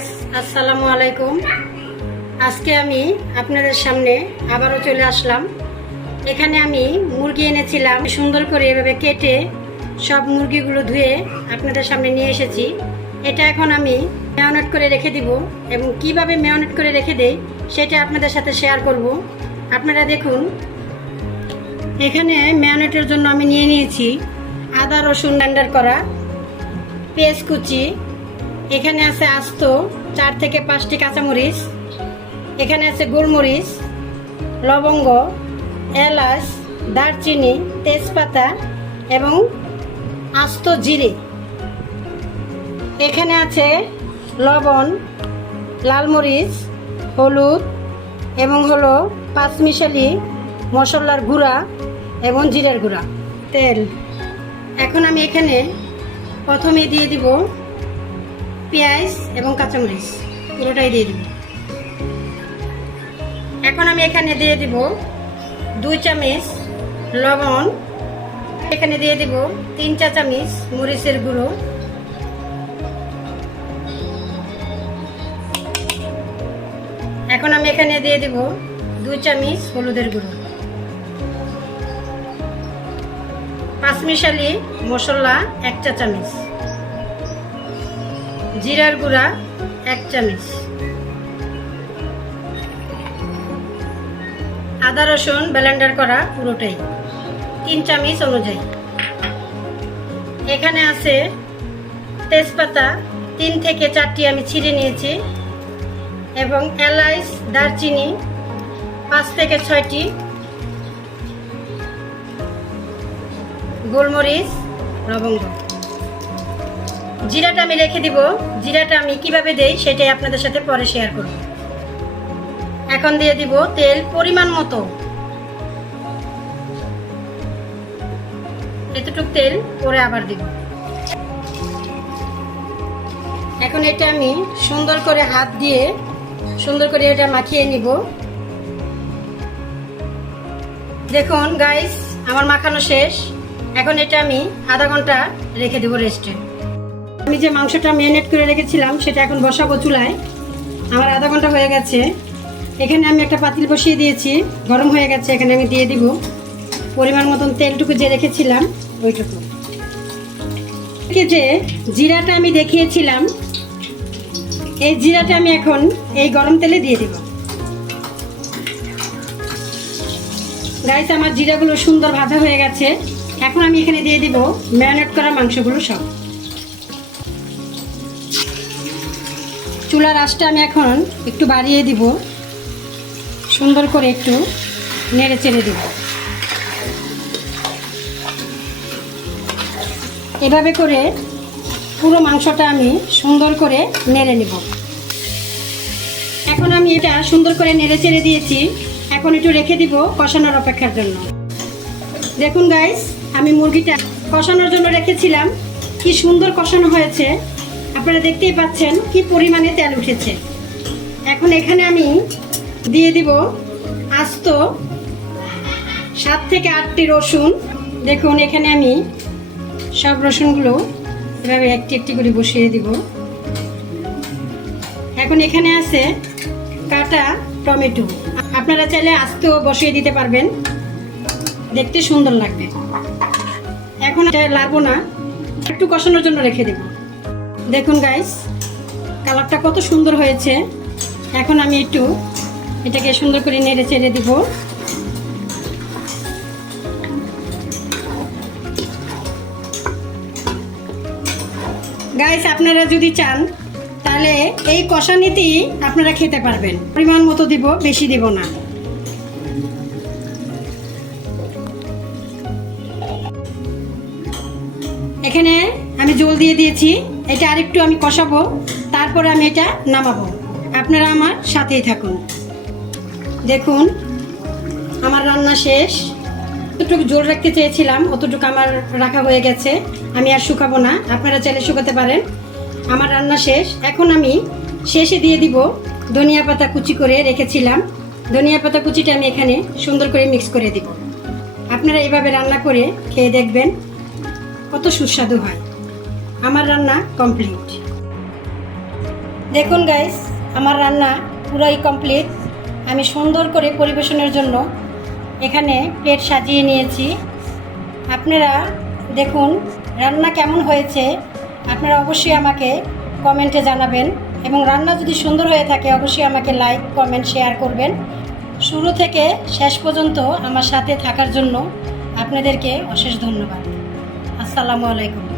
Guys, আসসালামু আলাইকুম। আজকে আমি আপনাদের সামনে আবারও চলে আসলাম। এখানে আমি মুরগি এনেছিলাম, সুন্দর করে এভাবে কেটে সব মুরগিগুলো ধুয়ে আপনাদের সামনে নিয়ে এসেছি। এটা এখন আমি ম্যারিনেট করে রেখে দিব এবং কিভাবে ম্যারিনেট করে রেখে দেই সেটা আপনাদের সাথে শেয়ার করব। আপনারা দেখুন, এখানে ম্যারিনেটের জন্য আমি নিয়ে নিয়েছি আদা রসুন ব্লেন্ডার করা, পেঁয়াজ কুচি, এখানে আছে আস্ত 4 থেকে 5টি কাঁচামরিচ, এখানে আছে গোলমরিচ, লবঙ্গ, এলাচ, দারচিনি, তেজপাতা এবং আস্ত জিরে। এখানে আছে লবণ, লাল মরিচ, হলুদ এবং হলো 5 মিশালি মশলার গুঁড়া এবং জিরের গুঁড়া, তেল। এখন আমি এখানে প্রথমে দিয়ে দিব পেঁয়াজ এবং কাঁচামরিচ, পুরোটাই দিয়ে দিব। এখন আমি এখানে দিয়ে দিব 2 চামচ লবণ, এখানে দিয়ে দিব 3-4 চামচ মরিচের গুঁড়ো, এখন আমি এখানে দিয়ে দিব 2 চামচ হলুদের গুঁড়ো, 5 মিশালি মশলা 1 চা চামচ, জিরার গুঁড়া 1 চামচ, আদা রসুন ব্লেন্ডার করা পুরোটাই 3 চামচ অনুযায়ী। এখানে আছে তেজপাতা 3 থেকে 4টি আমি ছিঁড়ে নিয়েছি এবং এলাচ, দারচিনি 5 থেকে 6টি, গোলমরিচ, লবঙ্গ। জিরাটা আমি রেখে দিব, জিরাটা আমি কিভাবে দেই সেটাই আপনাদের সাথে পরে শেয়ার করব। এখন দিয়ে দিব তেল পরিমাণ মতো, এতটুকু তেল পরে আবার দিব। এখন এটা আমি সুন্দর করে হাত দিয়ে সুন্দর করে এটা মাখিয়ে নিব। দেখুন গাইস, আমার মাখানো শেষ। এখন এটা আমি আধা ঘন্টা রেখে দেবো রেস্টে। আমি যে মাংসটা ম্যারিনেট করে রেখেছিলাম সেটা এখন বসাবো চুলায়। আমার আধা ঘন্টা হয়ে গেছে। এখানে আমি একটা পাতিল বসিয়ে দিয়েছি, গরম হয়ে গেছে। এখানে আমি দিয়ে দিব পরিমাণ মতন তেলটুকু যে রেখেছিলাম ওইটুকু। যে জিরাটা আমি দেখিয়েছিলাম, এই জিরাটা আমি এখন এই গরম তেলে দিয়ে দিব। গাইস, আমার জিরাগুলো সুন্দর ভাজা হয়ে গেছে। এখন আমি এখানে দিয়ে দিব ম্যারিনেট করা মাংসগুলো সব। চুলার আঁচটা আমি এখন একটু বাড়িয়ে দিব, সুন্দর করে একটু নেড়ে চেড়ে দিব। এভাবে করে পুরো মাংসটা আমি সুন্দর করে নেড়ে নেব। এখন আমি এটা সুন্দর করে নেড়ে চেড়ে দিয়েছি। এখন একটু রেখে দিব কষানোর অপেক্ষার জন্য। দেখুন গাইস, আমি মুরগিটা কষানোর জন্য রেখেছিলাম, কি সুন্দর কষানো হয়েছে। আপনারা দেখতেই পাচ্ছেন কি পরিমাণে তেল উঠেছে। এখন এখানে আমি দিয়ে দিব আস্ত 7 থেকে 8টি রসুন। দেখুন, এখানে আমি সব রসুনগুলো এভাবে একটি একটি করে বসিয়ে দিব। এখন এখানে আছে কাটা টমেটো, আপনারা চাইলে আস্তেও বসিয়ে দিতে পারবেন, দেখতে সুন্দর লাগবে। এখন এটা লাগবো না, একটু কষানোর জন্য রেখে দেব। দেখুন গাইস, কালারটা কত সুন্দর হয়েছে। এখন আমি একটু এটাকে সুন্দর করে নেড়ে চেড়ে দিব। গাইস, আপনারা যদি চান তাহলে এই কষানিতেই আপনারা খেতে পারবেন। পরিমাণ মতো দিব, বেশি দিব না। এখানে আমি জল দিয়ে দিয়েছি, এটা আরেকটু আমি কষাবো, তারপরে আমি এটা নামাবো। আপনারা আমার সাথেই থাকুন। দেখুন, আমার রান্না শেষ। যতটুকু জল রাখতে চেয়েছিলাম অতটুকু আমার রাখা হয়ে গেছে। আমি আর শুকাবো না, আপনারা চাইলে শুকাতে পারেন। আমার রান্না শেষ। এখন আমি শেষে দিয়ে দিব ধনিয়া পাতা কুচি করে রেখেছিলাম। ধনিয়া পাতা কুচিটা আমি এখানে সুন্দর করে মিক্স করে দিব। আপনারা এইভাবে রান্না করে খেয়ে দেখবেন, কত সুস্বাদু হয়। আমার রান্না কমপ্লিট। দেখুন গাইস, আমার রান্না পুরাই কমপ্লিট। আমি সুন্দর করে পরিবেশনের জন্য এখানে প্লেট সাজিয়ে নিয়েছি। আপনারা দেখুন রান্না কেমন হয়েছে, আপনারা অবশ্যই আমাকে কমেন্টে জানাবেন, এবং রান্না যদি সুন্দর হয়ে থাকে অবশ্যই আমাকে লাইক, কমেন্ট, শেয়ার করবেন। শুরু থেকে শেষ পর্যন্ত আমার সাথে থাকার জন্য আপনাদেরকে অশেষ ধন্যবাদ। আসসালামু আলাইকুম।